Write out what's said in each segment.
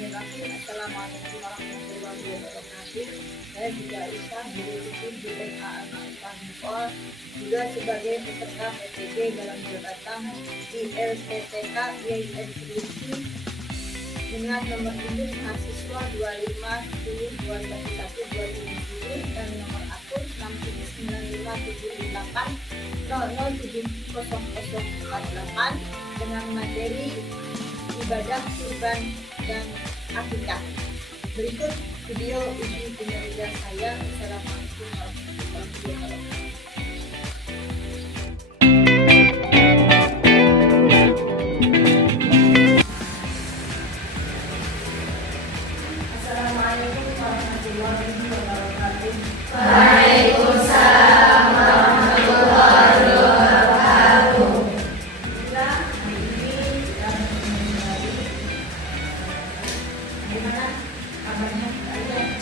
Assalamualaikum warahmatullahi wabarakatuh. Saya juga Islam guru hukum BMA Al-Maifah Nipol, juga sebagai peserta PTG dalam jabatan ILPTK YSDC dengan nomor induk mahasiswa 2510211270 dan nomor akun 6795788 dengan materi ibadah kurban dan akikah. Berikut video uji kinerja saya. Assalamualaikum warahmatullahi wabarakatuh. Assalamualaikum warahmatullahi wabarakatuh. Waalaikumsalam warahmatullahi wabarakatuh. Kita hari ini kita bertemu kembali. Bagaimana kabarnya kalian?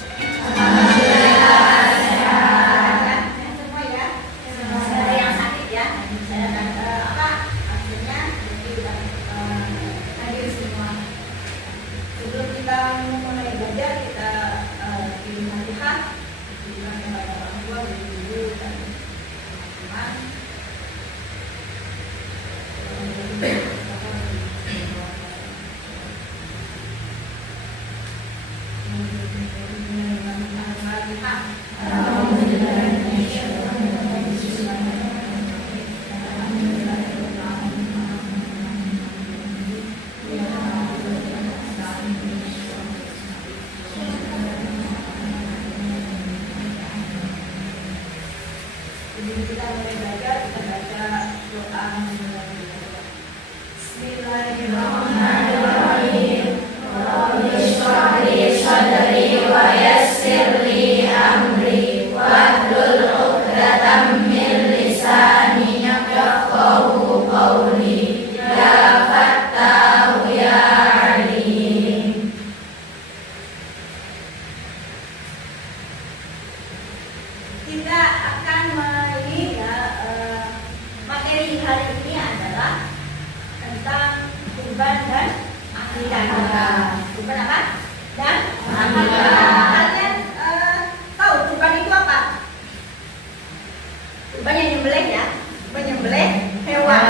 Alhamdulillah sehat. Semua ya. Ada yang sakit ya? Hasilnya kita hadir semua. Sebelum kita memulai belajar, kita pilih Fatihah, kita kepada orang tua, guru, dan teman. Sebelum kita mulai belajar, kita baca doa memulai. Bismillahirrahmanirrahim. Rabbi shrah li sadri wa yassir li amri wahlul 'uqdatam min lisani yafqahu qawli. Ya Fattahu ya Alim. Kita akan materi hari ini adalah tentang kurban dan akikah. Kurban apa? Dan akikah. Kalian tahu kurban itu apa? Kurban yang nyembelih ya. Kurban nyembelih hewan.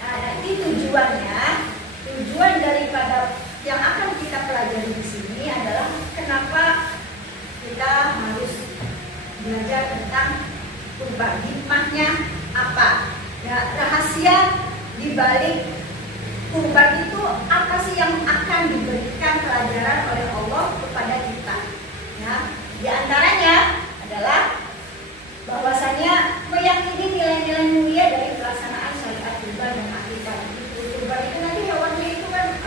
Nah, nanti tujuan daripada yang akan kita pelajari di sini adalah kenapa kita harus belajar tentang kurban, hikmahnya apa, ya, rahasia di balik kurban itu apa sih yang akan diberikan pelajaran oleh Allah kepada kita, ya. Di antaranya adalah bahwasanya meyakini nilai-nilai mulia dari pelaksanaan syariat kurban dan akikah. Kurban itu nanti hewannya itu kan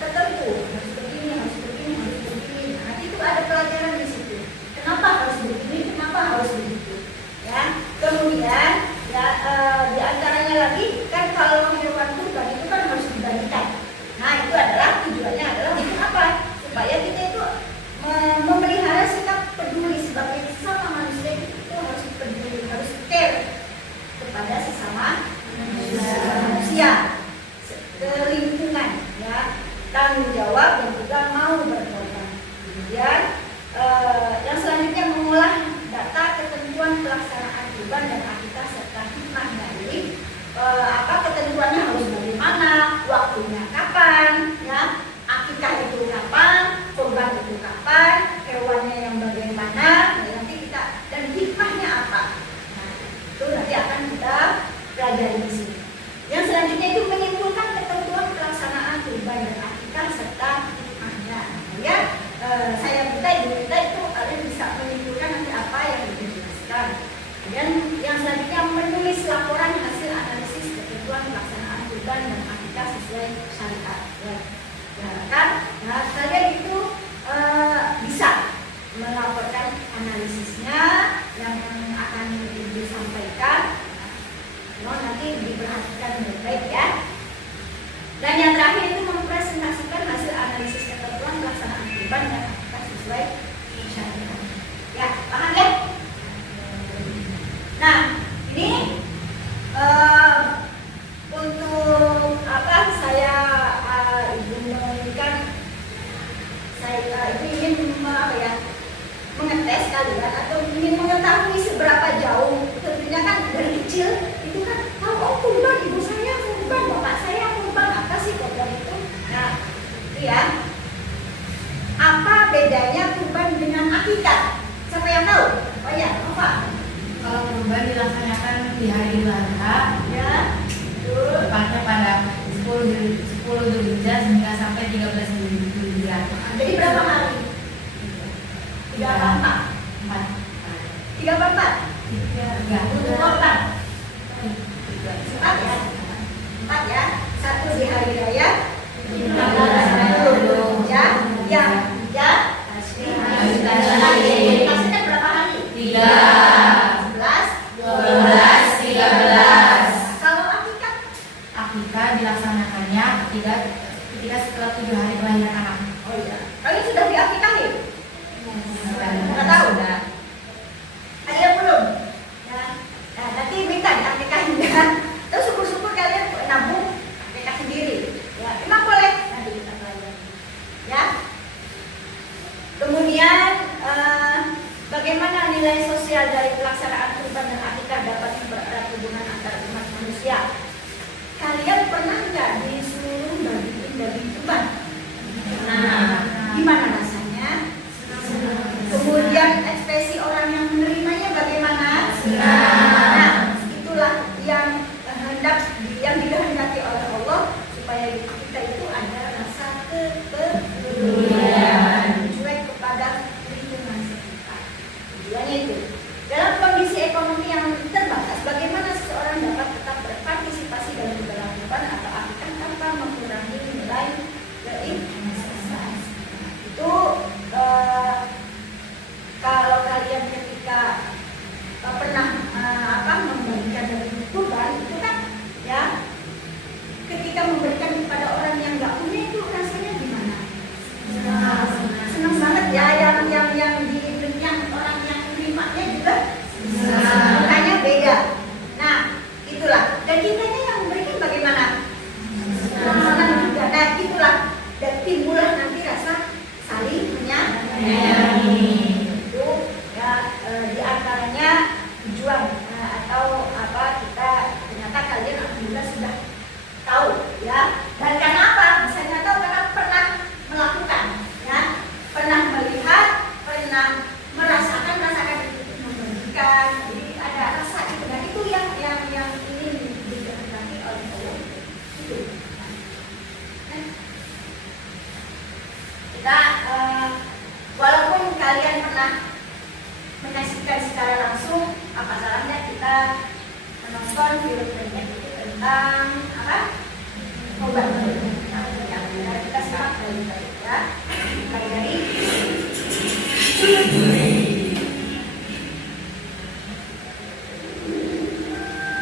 tertentu, harus begini, harus begini, harus begini. Nanti itu ada pelajaran di situ. Kenapa harus begini? Kenapa harus begitu? Ya. Kemudian ya, di antaranya lagi kan kalau hewan kurban itu kan harus dibagikan. Nah, itu adalah tujuannya adalah untuk apa? Supaya kita itu memelihara sikap peduli sebagai sesama manusia, itu harus peduli, harus care kepada sesama manusia, ke lingkungan, ya, tanggung jawab dan juga mau berkorban. Kemudian yang selanjutnya mengolah data ketentuan pelaksanaan kurban dan akikah serta hikmahnya. Jadi ketentuannya harus bagaimana, waktunya kapan, ya, akikah itu kapan, kurban itu kapan, hewannya yang bagaimana, nanti kita dan hikmahnya apa. Nah, itu nanti akan kita pelajari di sini. Yang selanjutnya itu menyimpulkan ketentuan pelaksanaan kurban dan akikah serta hikmahnya. Ya, saya minta ibu minta itu kalian bisa menyimpulkan nanti apa yang dijelaskan. Dan yang selanjutnya menulis laporan hasil analisis ketentuan pelaksanaan kurban dan akikah sesuai syariat. Ya, kan? Nah, kalian itu bisa melaporkan analisisnya yang akan disampaikan. Nanti diperhatikan baik-baik ya. Dan yang terakhir itu mempresentasikan hasil analisis ketentuan pelaksanaan kurban dan akikah sesuai syariat. Ya, paham ya? Nah, ini untuk apa saya ya? Mengetes kalian atau ingin mengetahui seberapa jauh? Tentunya kan dari kecil itu kan tahu, oh kurban, ibu saya kurban, bapak saya kurban, apa sih kurban itu? Nah, itu ya. Apa bedanya kurban dengan akikah? Siapa yang tahu? Oh ya, apa? Kalau kurban dilaksanakan di hari Idul Adha, Ya, betul. tepatnya pada 10 Dzulhijjah hingga sampai 13 Dzulhijjah. Jadi berapa hari? 3 apa 4? 4. 3 apa 4? 4. 4 ya? 4 ya? 1 di hari raya, 10 ya, yang 3 maksudnya berapa hari? 11, 12, 13. kalau akikah? Akikah dilaksanakannya ketika setelah 7 hari kelahiran anak. Oh iya, kalian sudah diakikahi? Nggak tahu? Ada yang belum? Ya. Nah, nanti minta diakikahin ya. Terus syukur-syukur kalian nabung akikah sendiri. Ya, emang boleh nanti kita pelajari. Ya. Kemudian bagaimana nilai sosial dari pelaksanaan kurban dan akikah dapat mempererat hubungan antar umat manusia? Kalian pernah nggak disuruh bagiin daging kurban? Nah, gimana rasanya? Kemudian ekspresi orang yang menerimanya bagaimana? Nah, itulah yang dikehendaki oleh Allah supaya kita itu ada rasa kepedulian, cuek kepada lingkungan sekitar. Tujuannya itu. Dalam kondisi ekonomi yang terbatas, bagaimana seseorang dapat tetap berpartisipasi dalam segala kurban atau akikah tanpa mengurangi nilai keinginan? Itu kalau kalian ketika pernah memberikan daging kurban itu kan ya, ketika memberikan kepada orang yang nggak punya itu rasanya gimana? Senang banget ya, yang orang yang menerimanya juga mukanya beda. Nah, itulah. Dan kitanya yang memberikan bagaimana? Senang juga. Nah, itulah. Dan timbullah nanti rasa saling menyayangi. Itu ya, di antaranya tujuan atau apa, kita ternyata kalian alhamdulillah sudah tahu ya. Dan karena apa? Bisa tahu karena pernah melakukan ya, pernah melihat, pernah merasakan itu membagikan. Jadi ada rasa itu, dan itu yang ini dikehendaki oleh Allah itu. Kita walaupun kalian pernah menyaksikan secara langsung, apa salahnya kita menonton film pendek itu tentang apa? Kurban. Nah, kita simak dari ya. Dari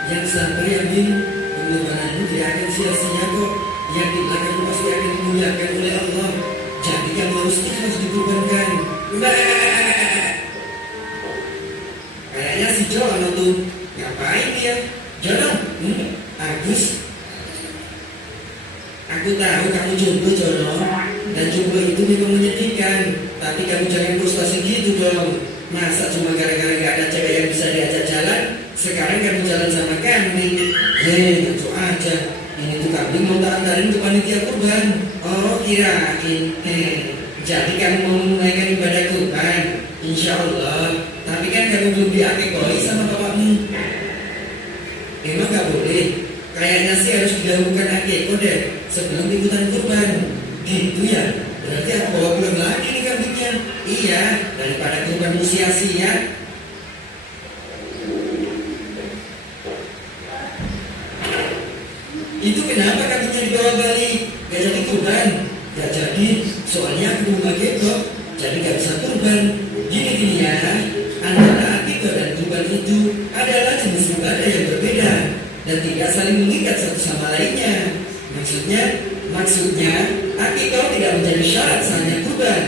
yang sabar ya bin, pengorbananmu tidak akan sia-sia kok. Yang di belakangmu pasti akan dimuliakan oleh Allah. Jadi kamu harus ikhlas dikorbankan. Kayaknya si Jono tuh ngapain dia? Jono, Agus. Aku tahu kamu jomblo Jono, dan jomblo itu memang menyedihkan. Tapi kamu jangan frustasi gitu dong. Masa cuma gara-gara gak ada cewek yang bisa diajak jalan, sekarang kamu jalan sama kambing? Lucu aja. Ini tuh kambing mau tak antarin ke panitia kurban. Oh kirain. Jadi kamu mau menunaikan ibadah kurban? Insya Allah. Tapi kan kamu belum diakekoi sama bapakmu. Emang gak boleh? Kayaknya sih harus didahulukan akeko deh sebelum ikutan kurban. Gitu ya? Berarti aku bawa pulang lagi nih kambingnya. Iya, daripada kurban sia-sia. Itu kenapa kambingnya dibawa balik? Gak jadi kurban? Gak jadi, soalnya aku belum akeko, jadi gak bisa kurban. Gini ya, antara akikah dan kurban itu adalah jenis ibadah yang berbeda dan tidak saling mengikat satu sama lainnya. Maksudnya akikah tidak menjadi syarat sahnya kurban.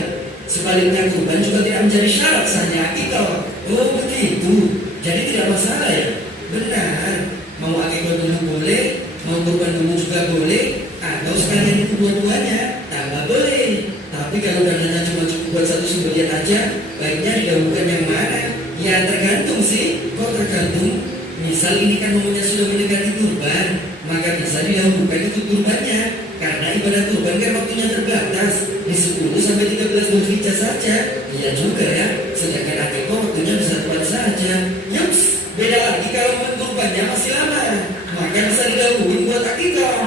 Sebaliknya kurban juga tidak menjadi syarat sahnya akikah. Oh begitu, jadi tidak masalah ya? Benar, mau akikah dulu boleh, mau kurban dulu juga boleh, atau sekalian kedua-duanya tambah boleh. Tapi kalau dananya cuma cukup buat satu sembelian aja, baiknya didahulukan yang mana? Ya tergantung sih. Kok tergantung? Misal ini kan momennya sudah mendekati kurban, maka bisa didahulukan itu kurbannya. Karena ibadah kurban kan waktunya terbatas, di 10 sampai 13 Dzulhijjah saja. Iya juga ya. Sedangkan akikah waktunya bisa tepat saja. Yups, beda lagi kalau kurbannya masih lama, maka bisa didahului buat akikah.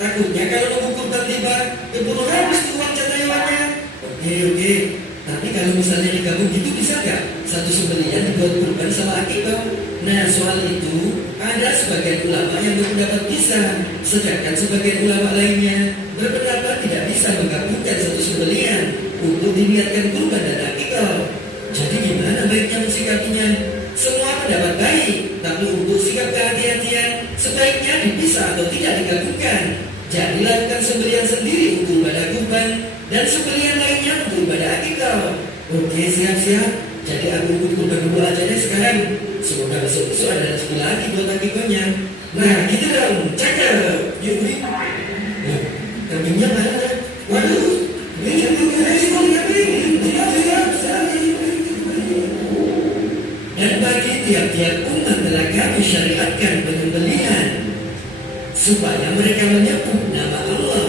Takutnya kalau nunggu kurban tiba, keburu habis tuh uang jatah hewannya. Oke. Tapi kalau misalnya digabung gitu bisa gak? Satu sembelian dibuat kurban sama akikah. Nah soal itu ada sebagian ulama yang berpendapat bisa, sedangkan sebagian ulama lainnya berpendapat tidak bisa menggabungkan satu sembelian untuk diniatkan kurban dan akikah. Jadi gimana baiknya mensikapinya? Semua pendapat baik, tapi untuk sikap kehati-hatian sebaiknya dipisah atau tidak digabungkan. Jadi lakukan sembelian sendiri untuk ibadah kurban dan sembelian lainnya untuk ibadah akikah. Oke, siap-siap. Jadi aku ikut kurban dulu aja deh sekarang. Semoga besok-besok ada rezeki lagi buat akikahnya. Nah gitu dong, cakep. Yuk, kambingnya mana? Waduh, ini dan bagi tiap-tiap umat telah kami syariatkan penyembelihan supaya mereka menyebut nama Allah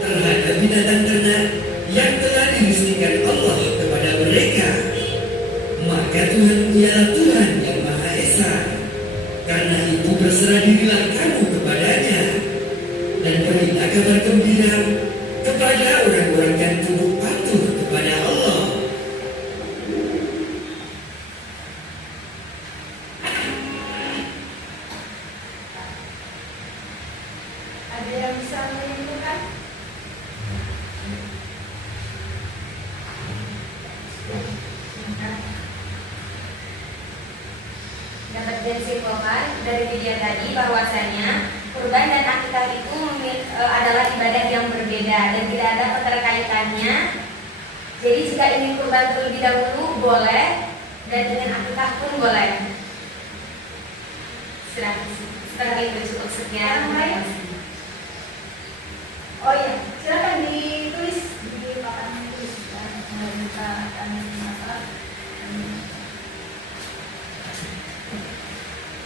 terhadap binatang ternak yang telah diristikkan Allah kepada mereka. Maka Tuhan ialah Tuhan yang Maha Esa. Karena itu berserah dirilah kamu kepadanya dan berilah kabar gembira kepada orang-orang yang tunduk patuh kepada Allah. Ada yang bisa menyimpulkan? Dapat disimpulkan dari video tadi bahwasanya kurban dan akikah itu adalah ibadah yang berbeda dan tidak ada keterkaitannya. Jadi jika ingin kurban terlebih dahulu boleh dan ingin akikah pun boleh. Setelah itu cukup sekian. Oh iya, silakan ditulis di papan tulis. Kita akan masalah.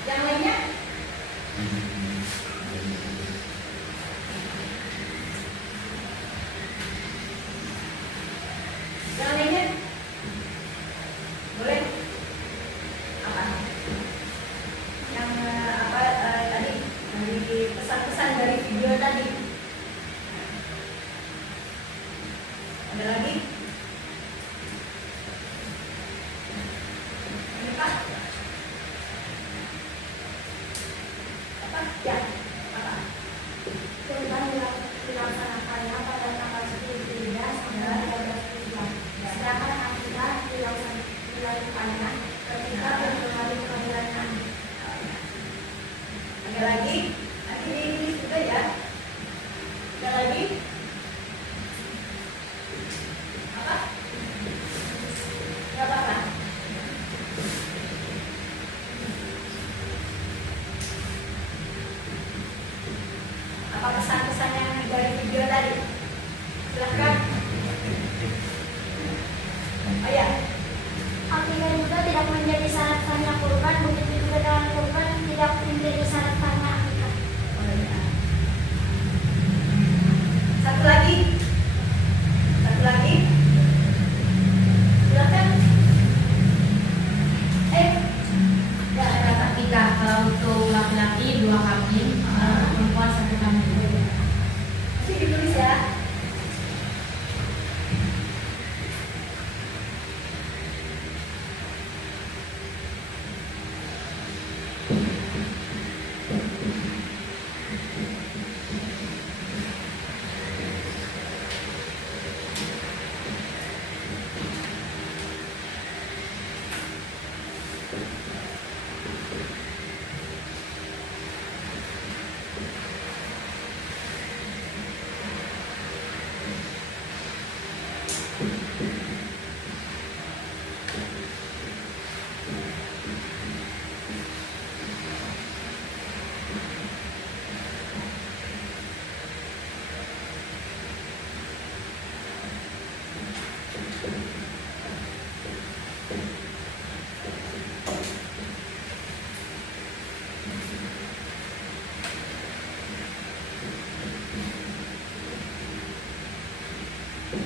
Yang lainnya? Yang lainnya? Boleh? Apa? Yang tadi dari pesan-pesan dari video tadi. Ada lagi? Ini Pak? Apa? Ya, apa? Kurban dilaksanakannya pada tanggal 10 Dzulhijjah hingga 13 Dzulhijjah. Sedangkan akikah dilakukannya ketika berkali kelahiran anak. Ada lagi? Nanti ditulis juga ya. Ada lagi? Apa? Gak apa-apa. Apa pesan-pesan yang dari video tadi? Silahkan. Oh ya. Akikah juga tidak menjadi syarat sahnya kurban, begitu juga dalam kurban tidak menjadi syarat sahnya akikah. Oh ya. Satu lagi. Satu lagi. Silahkan. Ya, ada akikah kalau untuk laki-laki 2 kambing, kalau perempuan 1 kambing. Masih ditulis ya. Jadi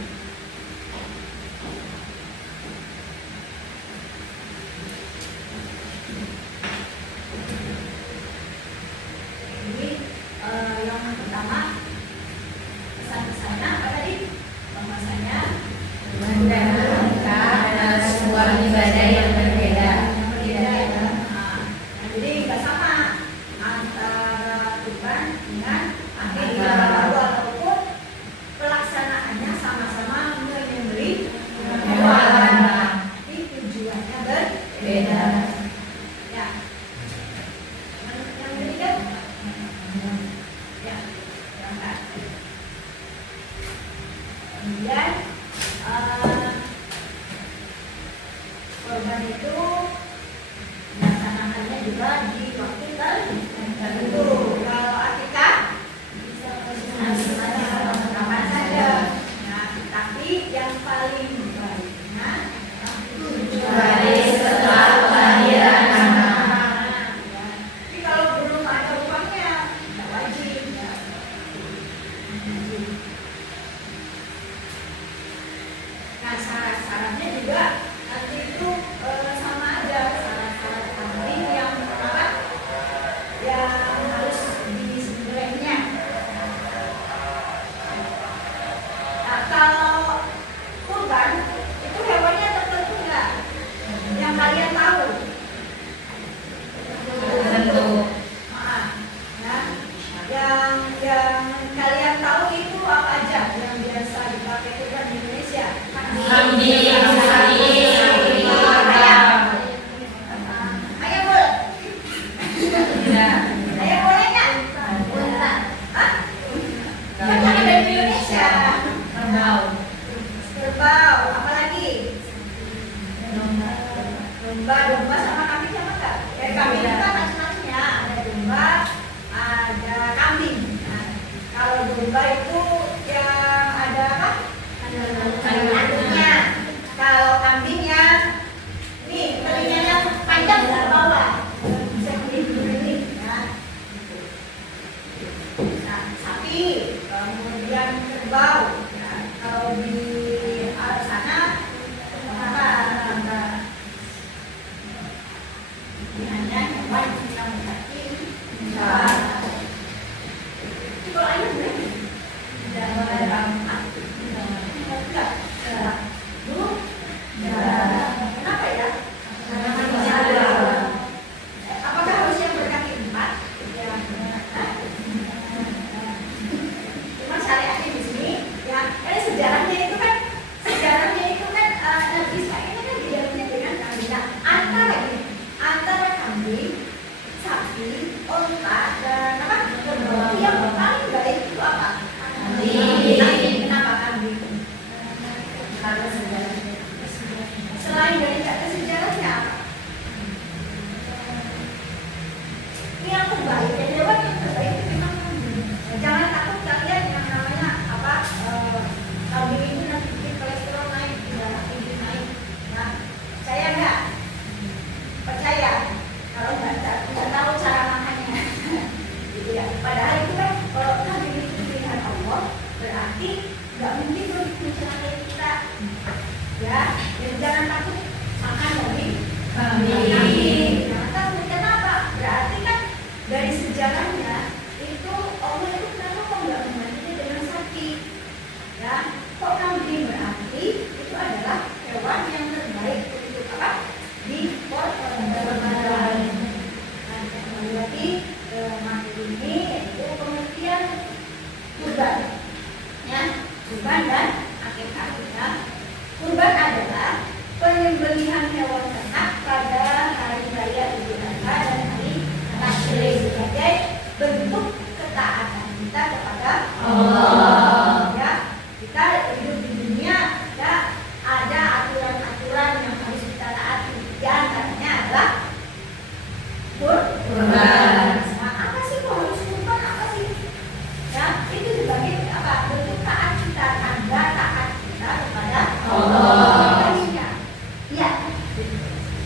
yang pertama pesan-pesannya apa tadi? Bahwasanya Kita adalah sebuah ibadah yang berbeda. jadi nggak sama antara kurban dengan akhir ibadah baru ataupun pelaksanaannya sama-sama menyembelih hewan, tapi tujuannya berbeda. Ya, yang ketiga, ya, berangkat. Kemudian korban itu dilaksanakannya juga di waktu tertentu. Kalau akikah kapan saja. Nah, tapi yang paling baiknya Hari setelah kelahiran anak. Tapi kalau belum ada uangnya, tidak wajib. Ya. Nah, syarat-syaratnya juga nanti itu sama aja, syarat-syarat kambing yang apa? Yang harus disembelihnya. Nah, kalau kurban itu hewannya tertentu nggak? Yang kalian tahu? Tertentu. Maaf, ya. Yang kalian tahu itu apa aja yang biasa dipakai kurban di Indonesia? Kambing, sapi, Ayam boleh? tidak. Ayam boleh nggak? Unta. Hah? Kan ada di Indonesia. Kerbau. Kerbau, apa lagi? Domba sama kambing sama nggak? Ya, kambing itu kan macam-macamnya. Ada domba, ada kambing. Nah, kalau domba itu yang ada apa? Kandungnya. Kalau kambingnya, nih telinganya panjang ke bawah, bisa ini. Nah, sapi, kemudian kerbau. Ya, kalau di sana apa? Ini hanya hewan yang memiliki jiwa. Kalau ayam boleh? Enggak. Bu? Kenapa ya? Apakah harus yang berkaki 4? Ya. Cuma syariatnya di sini, ya. Ini sejarahnya itu kan Nabi Ismail ini kan didampingi dengan kambing. Nah, antara kambing, sapi, onta dan apa? Kerbau. Yang paling baik itu apa? Kambing. Kenapa kambing? Karena sejarahnya. Selain dari kata sejarahnya apa? Yang terbaik, yang hewan yang terbaik itu memang kambing. Jangan takut kalian yang namanya apa? Kambing itu nanti bikin kolesterol naik, darah tinggi naik. Nah, saya enggak percaya kalau nggak tahu cara makannya. Gitu ya. Padahal itu kan kalau kambing itu pilihan Allah, berarti nggak mungkin untuk mencelakai kita. Ya, dan jangan takut makan dari kambing. Jangan takut. Kenapa? Berarti kan dari sejarahnya itu Allah itu kenapa kok nggak menggantinya dengan sapi? Ya, kok kambing? Berarti itu adalah hewan yang terbaik untuk apa? Di korban. Nah, kembali lagi ke materi ini yaitu pengertian kurban. Ya, kurban dan akikah. Ya. Kurban adalah penyembelihan hewan ternak pada hari raya Idul Adha dan hari Tasyrik sebagai bentuk ketaatan kita kepada Allah. Ya, kita hidup di dunia ya ada aturan-aturan yang harus kita taati. Di antaranya adalah kurban. Nah, apa sih kok harus kurban? Apa sih? Ya, itu sebagai apa? Bentuk taat kita, tanda taat kita kepada Allah. Iya.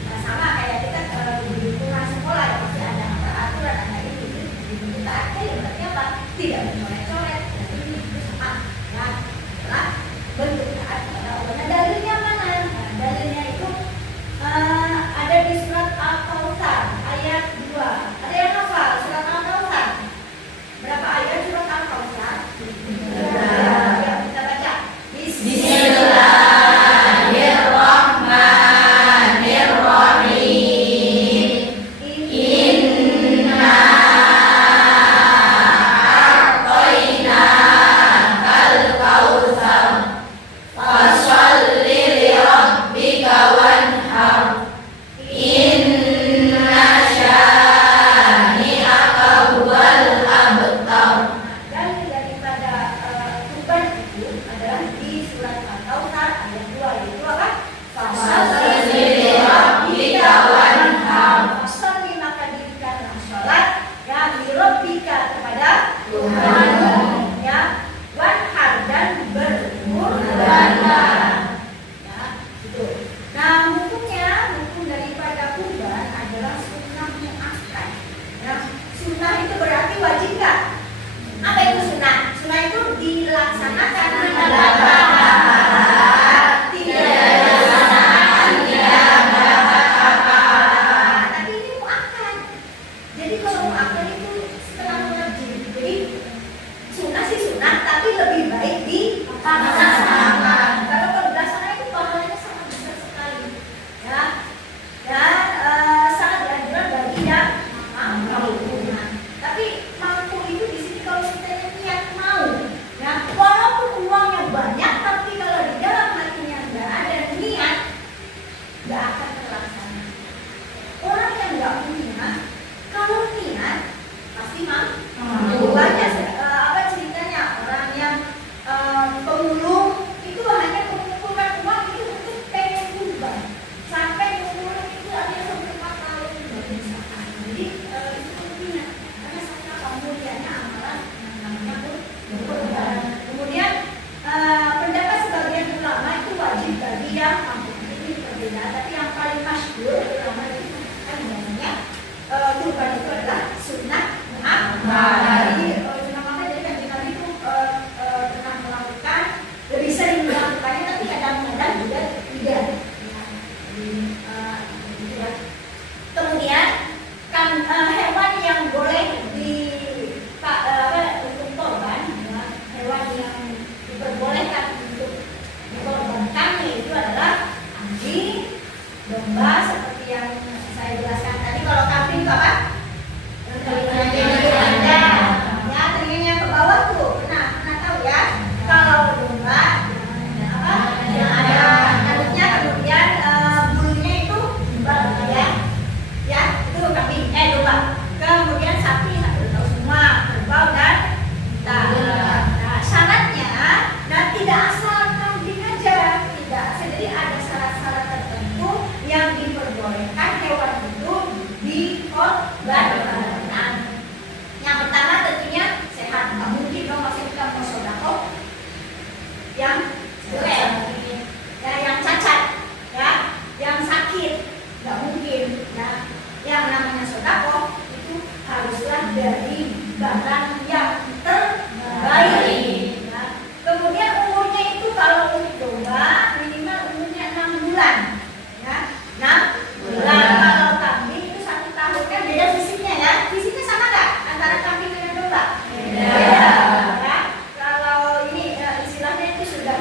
Nah, sama kayak kita di lingkungan sekolah ya pasti ada peraturan, ada ini. Bentuk taatnya ya berarti apa? Tidak mencoret-coret. Ini terus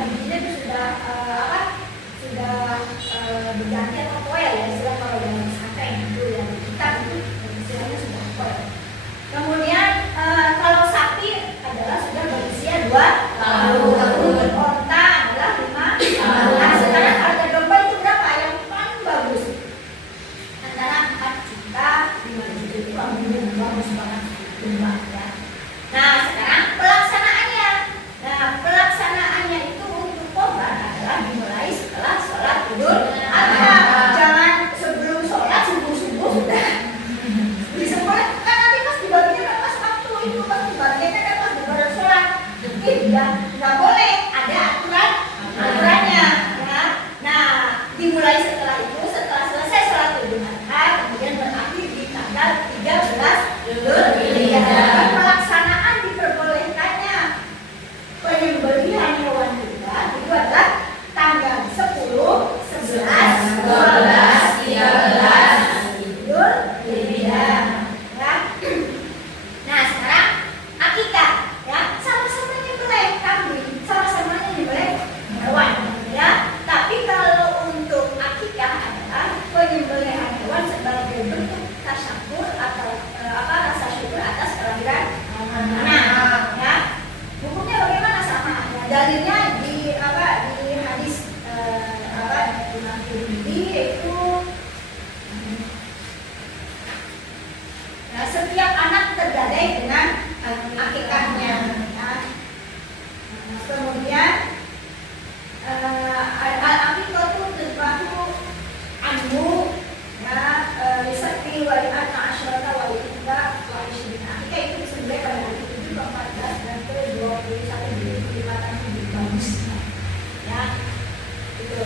bijinya itu sudah berganti atau koel ya, istilah kalau dalam pesantren itu ya, kita itu istilahnya sudah koel. Kemudian kalau sapi adalah sudah berusia 2 tahun, onta adalah 5 tahun. Nah, sekarang harga domba itu berapa yang paling bagus? Antara 4 juta 5 juta itu bagus banget domba ya. Nah, sekarang pelaksanaannya. Nah, pelaksanaannya itu untuk korban adalah dimulai setelah sholat Idul Adha. Jangan sebelum sholat subuh-subuh sudah disembelih. Kan nanti pas dibaginya kan pas waktu itu pas dibaginya kan pas dibagian sholat. Jadi nggak boleh, ada aturannya. Ya. Nah, dimulai setelah itu, setelah selesai sholat Idul Adha, kemudian berakhir di tanggal 13 Idul Hijjah. Pelaksanaan diperbolehkannya penyembelihan hewan kurban itu adalah tanggal 10, 11, 12, 13 Idul Hijjah. Ya. Nah, sekarang akikah ya, sama-sama nyembelih kambing, sama-sama nyembelih hewan ya. Tapi kalau untuk akikah adalah penyembelihan hewan sebagai bentuk tasyakur atau rasa syukur atas kelahiran anak ya. Hukumnya bagaimana? Sama ya. Dalilnya di hadis Imam Tirmidzi yaitu ya, setiap anak tergadai dengan akikahnya ya. Kemudian al-aqiqatu tadbatu anhu ya, lisati wali anna asyrata wali ibda wa isyrina. Akikah itu disembelih pada hari 7, 14 dan ke-20 sampai 25 tahun bagus ya. Itu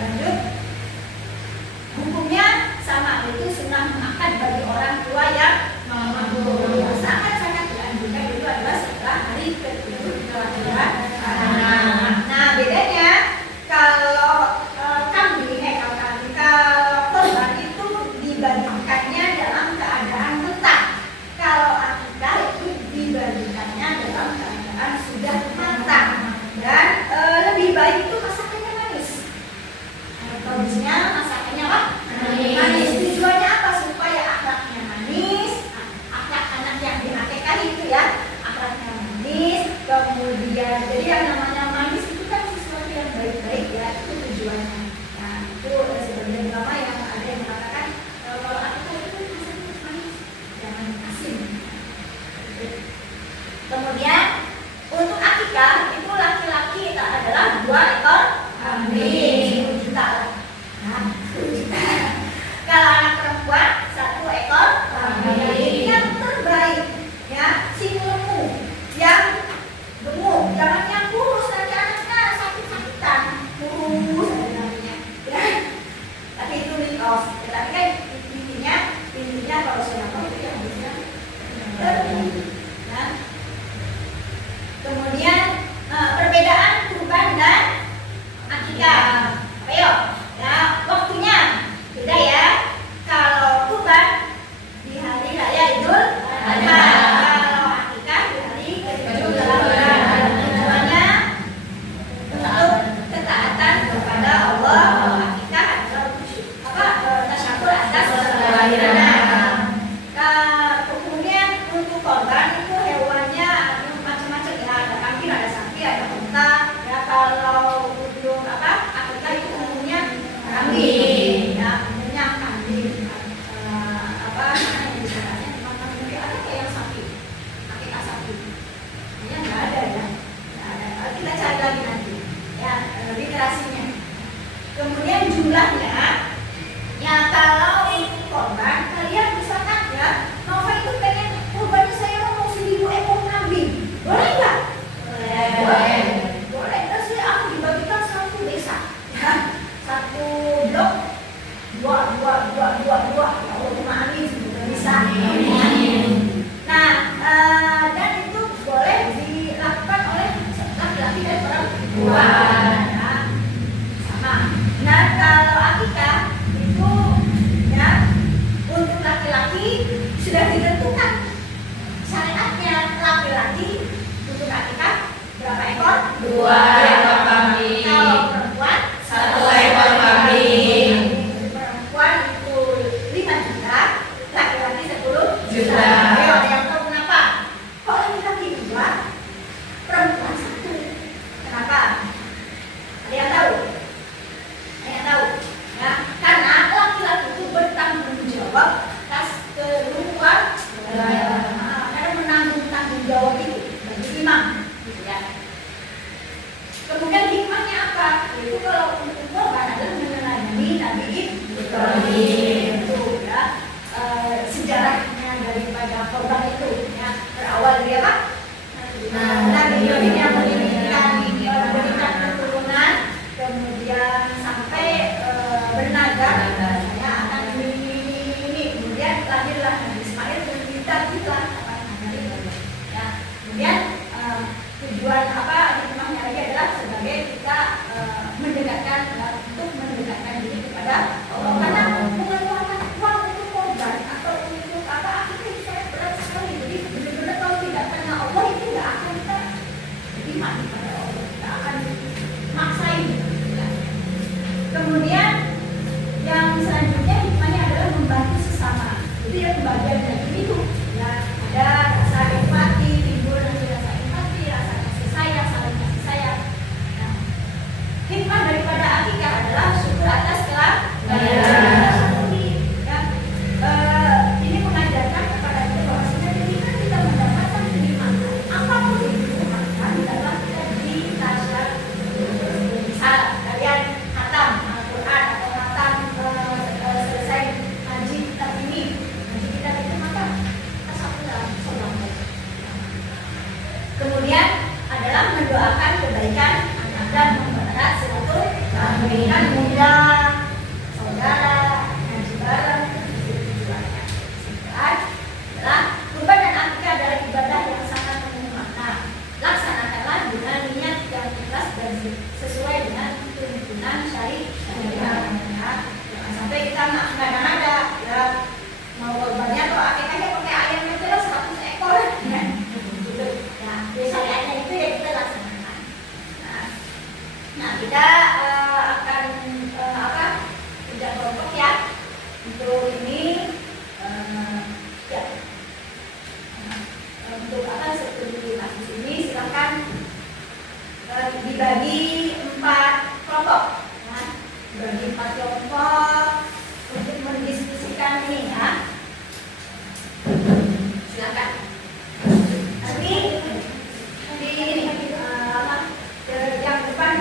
lanjut. Hukumnya sama, itu sunnah muakkad bagi orang tua yang mampu. Sangat-sangat dianjurkan itu adalah setelah hari ke-7 kelahiran anak. Nah, bedanya kalau kalau korban itu dibagikannya dalam keadaan mentah. Kalau akikah itu dibagikannya dalam keadaan sudah matang. Dan lebih baik itu masakannya manis. Bagusnya masakannya apa? Manis. Tujuannya apa? Supaya akhlaknya manis. Akhlak anak yang diakikah itu ya, akhlaknya manis. Kemudian jadi yang namanya manis itu kan sesuatu yang baik-baik ya, itu tujuannya. Nah, itu sebagian ulama yang ada yang mengatakan kalau akikah itu masakannya manis, jangan asin. Kemudian untuk akikah itu laki-laki adalah 2 ekor kambing, 1 juta. Nah, 1 juta. Kalau anak perempuan 1 ekor kambing yang terbaik ya, si lemu, yang gemuk, jangan yang kurus nanti anaknya sakit-sakitan, kurus ada namanya. Ya. Tapi itu mitos. Tapi kan intinya kalau sudah tahu itu yang bisa terbaik. Nah. Kemudian perbedaan kurban dan akikah. Ayo, nah waktunya beda ya. Kalau kurban di hari raya Idul Adha, kalau akikah di hari ke-7 dalam bulan. Tujuannya untuk ketaatan kepada Allah. Akikah adalah tasyakur atas kelahiran anak. Kemudian untuk korban itu hewannya macam-macam ya, ada kambing, ada sapi, ada unta. Ya kalau untuk akikah itu umumnya kambing, ya umumnya kambing. Yang disebutnya mungkin ada kayak yang sapi, akikah sapi. Kayaknya nggak ada ya, nggak ada. Kita cari lagi nanti ya literasinya. Kemudian jumlahnya, ya kalau untuk korban kalian misalkan ya, Nova itu pengen korbannya saya mau 1000 ekor kambing, boleh nggak? Boleh. Boleh. Terus aku dibagikan 1 desa, ya, 1 blok, 2. Ya Allah, amin, semoga bisa. Nah, dan itu boleh dilakukan oleh laki-laki dan perempuan. Ya. Sama. Nah, kalau akikah itu ya Jadi ya pembagian daging itu ya ada rasa empati, timbul nanti rasa empati, rasa kasih sayang, saling kasih sayang. Nah, hikmah daripada akikah adalah syukur atas kelahiran. Ya, ini mengajarkan kepada kita bahwasanya ketika kita mendapatkan kenikmatan apapun itu, maka adalah kita ditasyar misal kalian khatam Al-Quran atau khatam selesai ngaji kitab ini, ngaji kitab itu maka kita kemudian adalah mendoakan kebaikan anak dan mempererat silaturahmi muda saudara ngaji bareng itu tujuannya. Adalah kurban dan akikah adalah ibadah yang sangat penuh makna. Laksanakanlah dengan niat yang ikhlas dan sesuai dengan tuntunan syariat. Jangan sampai kita ngada-ngada ya mau kurbannya atau akikahnya pakai ayam itu lah 100 ekor. Ya. Nah, syariatnya itu ya kita laksanakan. Nah kita akan kerja kelompok ya untuk ini ya. Untuk studi kasus ini silakan dibagi 4 kelompok. Nah, dibagi 4 kelompok untuk mendiskusikan ini ya. Silakan. Nanti di ini yang depan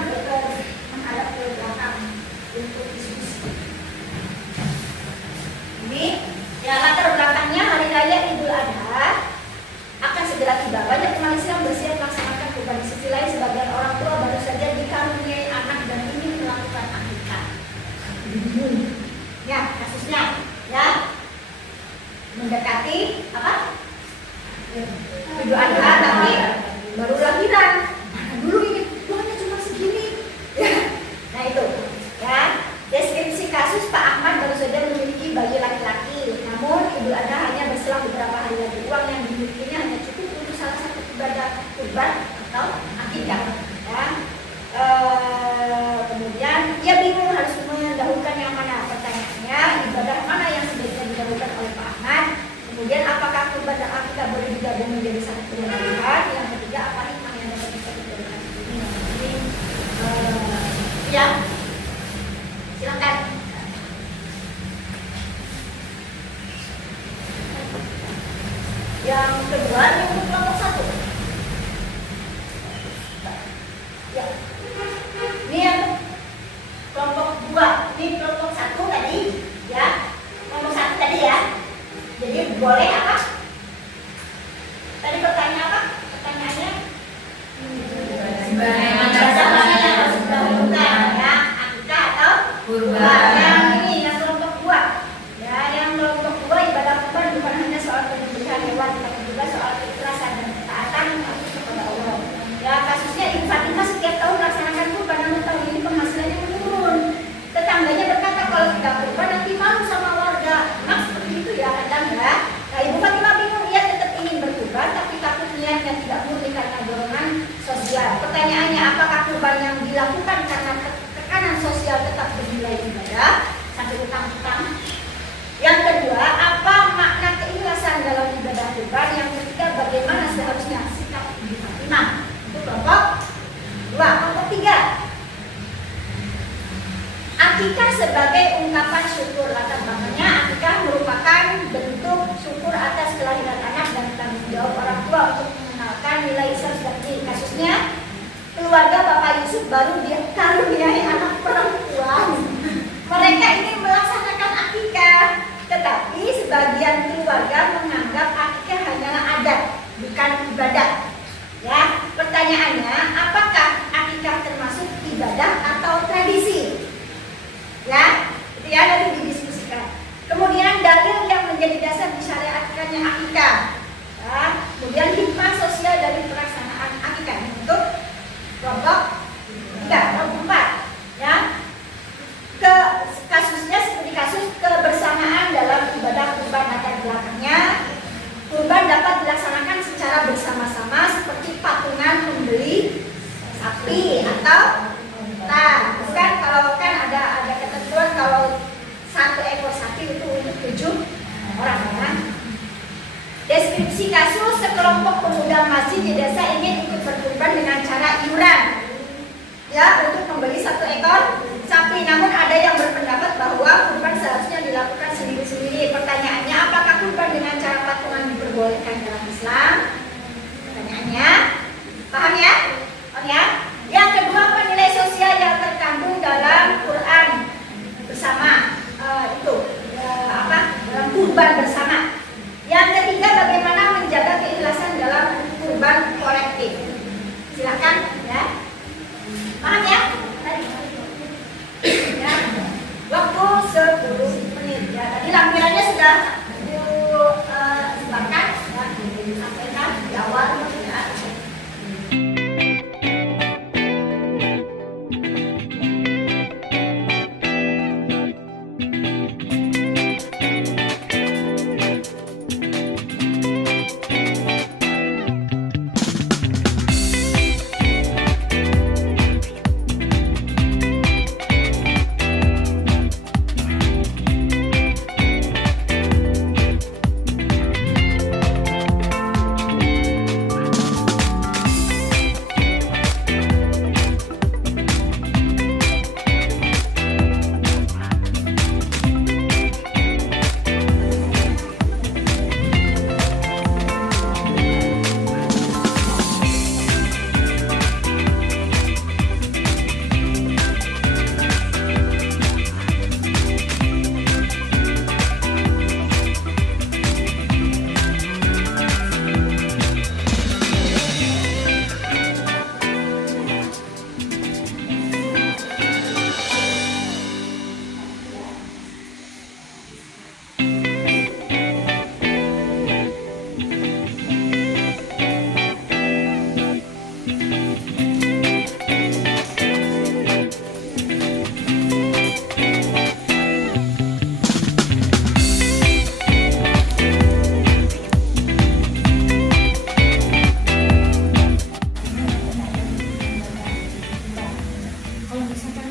menghadap ke belakang untuk diskusi. Ini ya latar belakangnya hari raya Idul Adha akan segera tiba. Banyak umat Islam bersiap melaksanakan kurban. Di sisi lain sebagian orang tua baru saja dikaruniai anak dan ingin melakukan akikah. Ya kasusnya ya mendekati apa? Idul Adha tapi baru lahiran. Dulu ini uangnya cuma segini. Nah itu ya deskripsi kasus Pak Ahmad baru saja memiliki bayi laki-laki. Namun Idul Adha hanya berselang beberapa hari lagi. Uang yang dimilikinya hanya cukup untuk salah satu ibadah kurban atau akikah. Ya. Kemudian ia bingung harus mendahulukan yang mana. Pertanyaannya ibadah mana yang sebaiknya didahulukan oleh Pak Ahmad. Kemudian apakah kurban dan akikah boleh digabung menjadi satu keluarga? Yang ketiga apa hikmah yang dapat kita dari ini? Ya, silakan. Yang kedua yang untuk kelompok 1. Ya, ini yang kelompok 2. Ini kelompok 1 tadi, ya. Kelompok 1 tadi ya. Jadi boleh apa? Tadi pertanyaan apa? Pertanyaannya ibadah mana yang harus didahulukan ya? Akikah atau kurban? Yang ini yang kelompok 2. Ya, yang kelompok 2 ibadah kurban bukan hanya soal penyembelihan hewan, tapi juga soal keikhlasan dan ketaatan kepada Allah. Ya, kasusnya Ibu Fatimah setiap tahun melaksanakan kurban, namun tahun ini penghasilannya menurun. Tetangganya berkata kalau tidak kurban nanti malu sama warga. Nah, seperti itu ya kadang ya. Nah, Ibu Fatimah bingung, ia tetap ingin berkurban tapi takut niatnya tidak murni karena dorongan sosial. Pertanyaannya, apakah kurban yang dilakukan karena tekanan sosial tetap bernilai ibadah sampai utang-utang? Yang kedua, apa makna keikhlasan dalam ibadah kurban? Yang ketiga, bagaimana seharusnya sikap Ibu Fatimah? Itu kelompok 2. Kelompok 3, akikah sebagai ungkapan syukur. Latar belakangnya akikah merupakan bentuk syukur atas kelahiran anak dan tanggung jawab orang tua untuk mengenalkan nilai Islam dan diri. Kasusnya keluarga Bapak Yusuf baru dikaruniai anak perempuan. Mereka ingin melaksanakan akikah, tetapi sebagian keluarga menganggap akikah hanyalah adat, bukan ibadah. Ya, pertanyaannya, apakah akikah termasuk ibadah atau tradisi? Ya, itu ya nanti didiskusikan. Kemudian dalil yang menjadi dasar disyariatkannya akikah. Ya, kemudian hikmah sosial dari pelaksanaan akikah untuk kelompok 3, kelompok 4. Ya, kasusnya seperti kasus kebersamaan dalam ibadah kurban. Latar belakangnya kurban dapat dilaksanakan secara bersama-sama seperti patungan membeli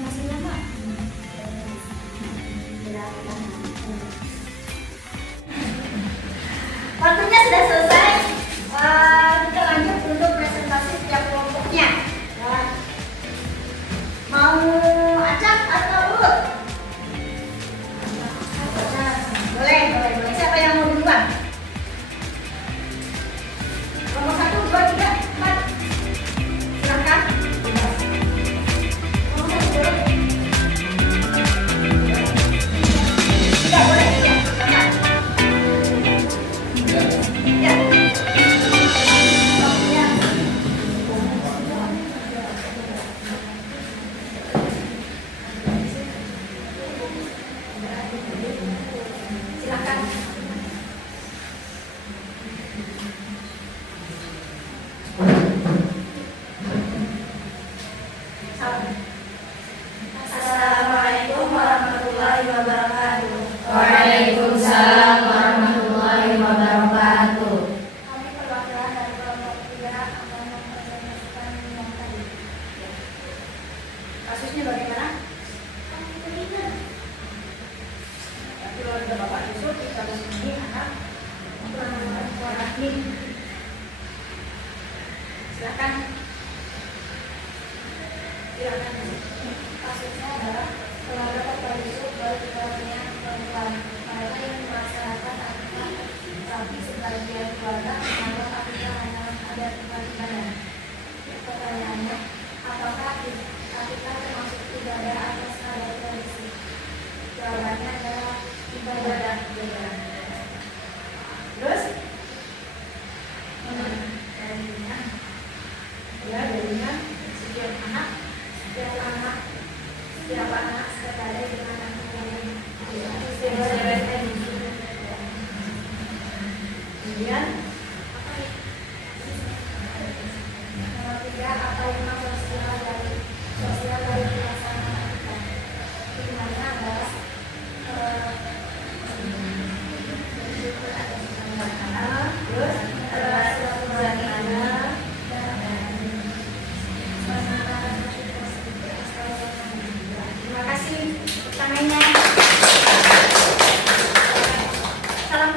masih lama. Waktunya sudah selesai. Kita lanjut untuk presentasi setiap kelompoknya. Ya. Mau acak atau urut? Boleh. Siapa yang mau duluan? Nomor 1, 2, 3, 4. Silahkan. Nomor 1 boleh. Tidak boleh. Ya, silahkan. Ya. Waktunya. Silahkan. Assalamualaikum warahmatullahi wabarakatuh. Waalaikumsalam warahmatullahi wabarakatuh. Kami perwakilan dari kelompok 3 akan mempresentasikan yang tadi. Kasusnya bagaimana? Keluarga Bapak Yusuf kita ini anak Rahim. Silakan. Kasusnya adalah keluarga Bapak Yusuf baru keluarganya perempuan. Mereka yang melaksanakan akikah, tapi sebagian keluarga menganggap akikah hanyalah ada ibadah. Pertanyaannya, apakah akikah termasuk ibadah atau sekadar tradisi? Jawabannya adalah ibadah. Terus? Darinya setiap anak sekadar dengan kemudian Nomor 3, apa yang sosial dari pelaksanaan akikah? Pilihannya adalah bersyukur atas keberkahan, terus silaturahmi dan suasana hati positif. terima kasih pertanyaannya. Salam.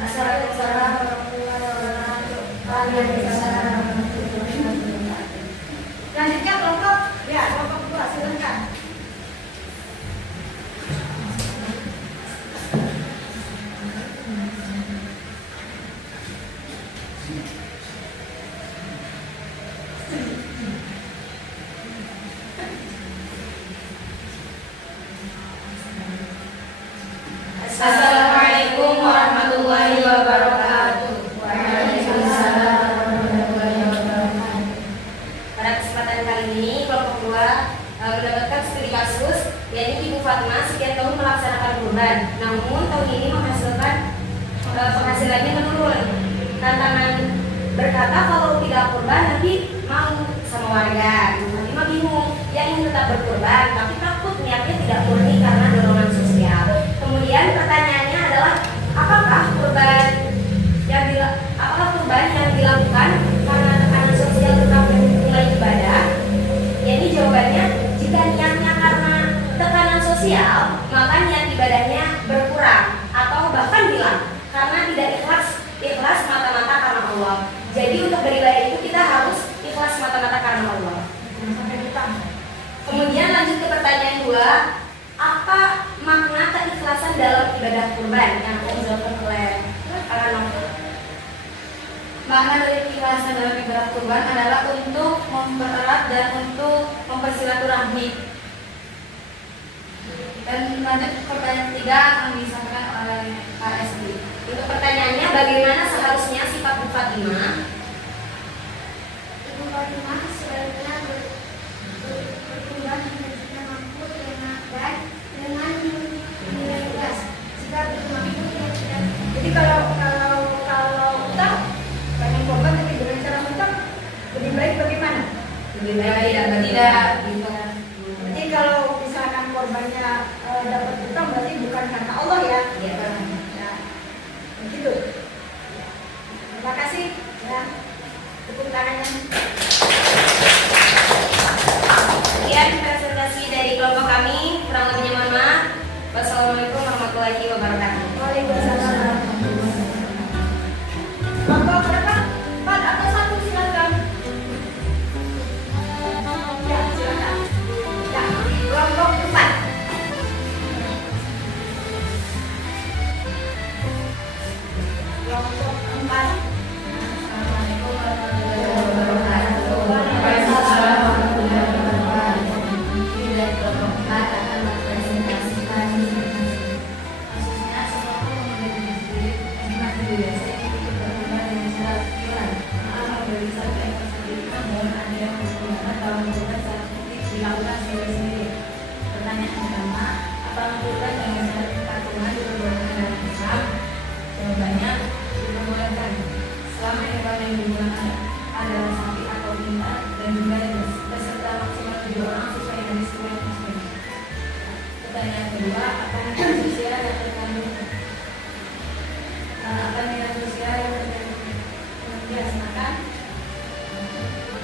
Assalamualaikum warahmatullahi wabarakatuh. Waalaikumsalam warahmatullahi wabarakatuh. Selanjutnya kelompok 2 silakan. Assalamualaikum warahmatullahi wabarakatuh. Waalaikumsalam warahmatullahi wabarakatuh. Pada kesempatan kali ini kelompok 2 mendapatkan studi kasus, yakni Ibu Fatma sekian tahun melaksanakan kurban, namun tahun ini menghasilkan penghasilannya menurun. Tantangan berkata kalau tidak kurban nanti mau sama warga, nanti mah bingung. Yang ingin tetap berkurban tapi takut niatnya tidak murni karena dorongan sosial. Kemudian pertanyaannya adalah apakah kurban yang dilakukan karena tekanan sosial tetap menilai ibadah? Jadi jawabannya, jika niatnya karena tekanan sosial, maka niat ibadahnya berkurang atau bahkan hilang karena tidak ikhlas mata-mata karena Allah. Jadi untuk beribadah itu kita harus ikhlas mata-mata karena Allah. Kemudian lanjut ke pertanyaan 2, apa makna keikhlasan dalam ibadah kurban yang akan dijawabkan oleh Aranov? Makna dari keikhlasan dalam ibadah kurban adalah untuk mempererat dan untuk mempersilaturahmi. Dan lanjut pertanyaan 3 akan disampaikan oleh Pak Esli. Untuk pertanyaannya, bagaimana seharusnya sifat Bu Fatimah? Ibu Fatimah sebaiknya berkurban menjadi mampu dan dengan nilai ikhlas. Jika belum mampu tidak. Jadi kalau utang pengen korban tapi dengan cara utang lebih baik bagaimana? Lebih baik Tidak. Jadi kalau misalkan korbannya dapat utang berarti bukan karena Allah ya? Iya. Nah, begitu. Terima kasih ya. Tepuk tangannya. Sekian presentasi warahmatullahi wabarakatuh. Waalaikumsalam warahmatullahi wabarakatuh. Monggo berapa? 4 atau 1 silakan. Ya, silakan. Ya, kelompok 4. Kelompok 4. Assalamualaikum warahmatullahi wabarakatuh. Waalaikumsalam warahmatullahi wabarakatuh. Ini dari kelompok 4 akan mempresentasikan kasusnya seorang menjadi diri enak biasa itu berhubungan dengan cara pikiran. Amal dari satu ekor sendiri namun ada yang berhubungan dalam hubungan saat dilakukan sendiri-sendiri. Pertanyaan pertama, apa hubungan dengan cara patungan diperbolehkan dalam Islam? Jawabannya diperbolehkan selama hewan yang digunakan adalah sapi atau unta dan juga beserta maksimal 7 orang sesuai dengan instrumen tersebut. Pertanyaan kedua, apa nilai sosial yang terkandung? Apa nilai sosial yang terkandung? Ya, silakan.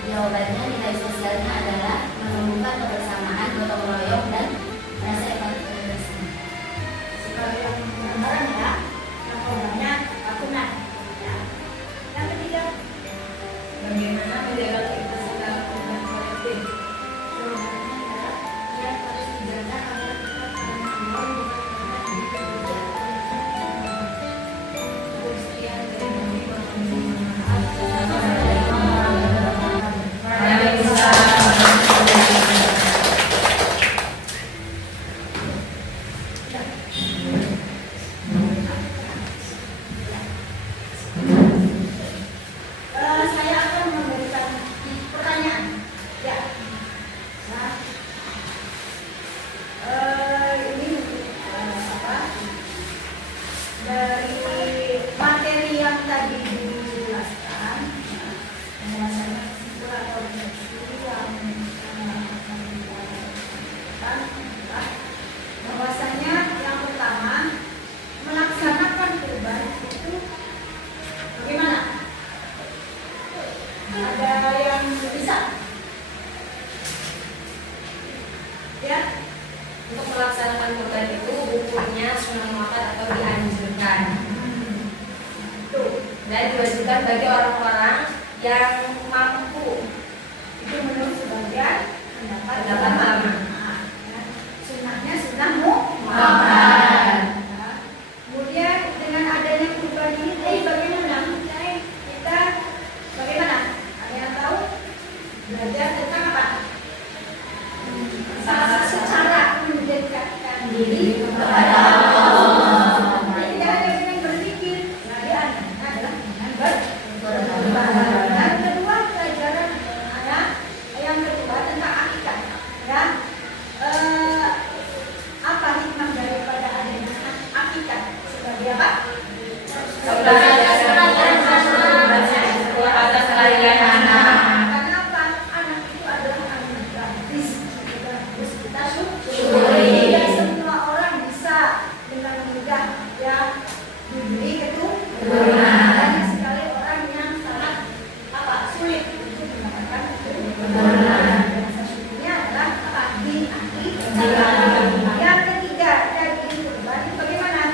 Jawabannya nilai sosialnya adalah menumbuhkan kebersamaan, gotong royong dan rasa empati. Sebagai yang gambaran ya, yang programnya patungan. Ya. Yang ketiga, Bagaimana menjaga keikutsertaan hubungan kolektif? Jawabannya adalah ia harus dijaga agar tetap ada bukan karena dikerja. Cukup sekian dari kami. Mohon maaf. Waalaikumsalam. saya akan memberikan pertanyaan. Ya. Nah, ini apa? Dari materi yang tadi dijelaskan, bahwasanya kesimpulan atau refleksi yang akan kita lakukan adalah bahwasanya yang pertama melaksanakan kurban itu bagaimana? Ada yang bisa? Ya, Untuk melaksanakan kurban itu hukumnya sunnah muakkad atau dianjurkan tuh. dan diwajibkan bagi orang-orang yang mampu. Itu menurut sebagian pendapat Pendapat ulama. Nah, ya. Sunnahnya sunnah Muakkad. Nah, kemudian dengan adanya kurban ini, bagaimana? Kita bagaimana? Ada yang tahu? Belajar tentang apa? Salah satu cara mendekatkan diri kepada Allah. Jadi tidak hanya dengan berpikir, kemudian adalah dengan berkorban. Dan kedua pelajaran yang kedua tentang akikat. Ya, apa hikmah daripada adanya akikat sebagai apa? Karena apa? Anak itu adalah anugerah rezeki yang harus kita syukuri. Tidak semua orang bisa dengan mudah ya diberi keturunan. Banyak sekali orang yang sangat sulit untuk mendapatkan keturunan. Rasa syukurnya adalah apa? Yang ketiga dari kurban bagaimana?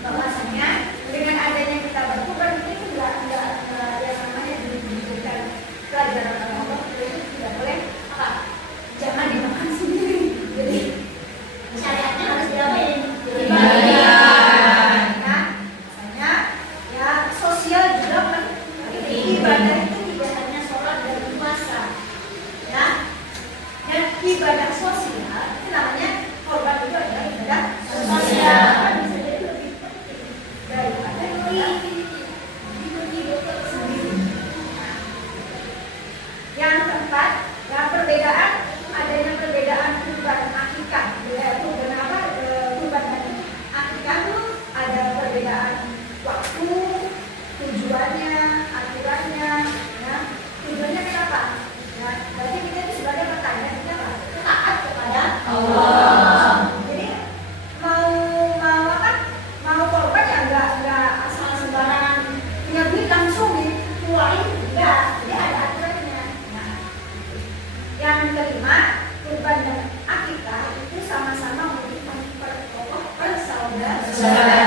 Bahwasanya dengan adanya kita berkurban itu enggak yang namanya diberikan pelajaran Allah itu tidak boleh apa? Jangan dimakan sendiri. Jadi syariatnya harus diapain? Dibagikan. Nah, misalnya ya sosial juga ibadah itu tidak hanya sholat dan puasa. Ya. Dan ibadah sosial itu namanya korban itu adalah ibadah sosial. Kan bisa jadi lebih penting daripada hidup sendiri. Nah, yang keempat, yang perbedaan adanya perbedaan kurban akikah, kurban apa? Kurban dan akikah itu ada perbedaan waktu, tujuannya, aturannya. Ya. Tujuannya kenapa? Ya, berarti kita itu sebagai petani kita apa? Taat kepada Allah. Jadi mau apa? Mau korban ya enggak asal sembarangan punya duit langsung dikeluarin, enggak. Jadi ada aturannya. Nah, yang kelima, kurban dan akikah itu sama-sama merupakan persaudaraan. Shalom.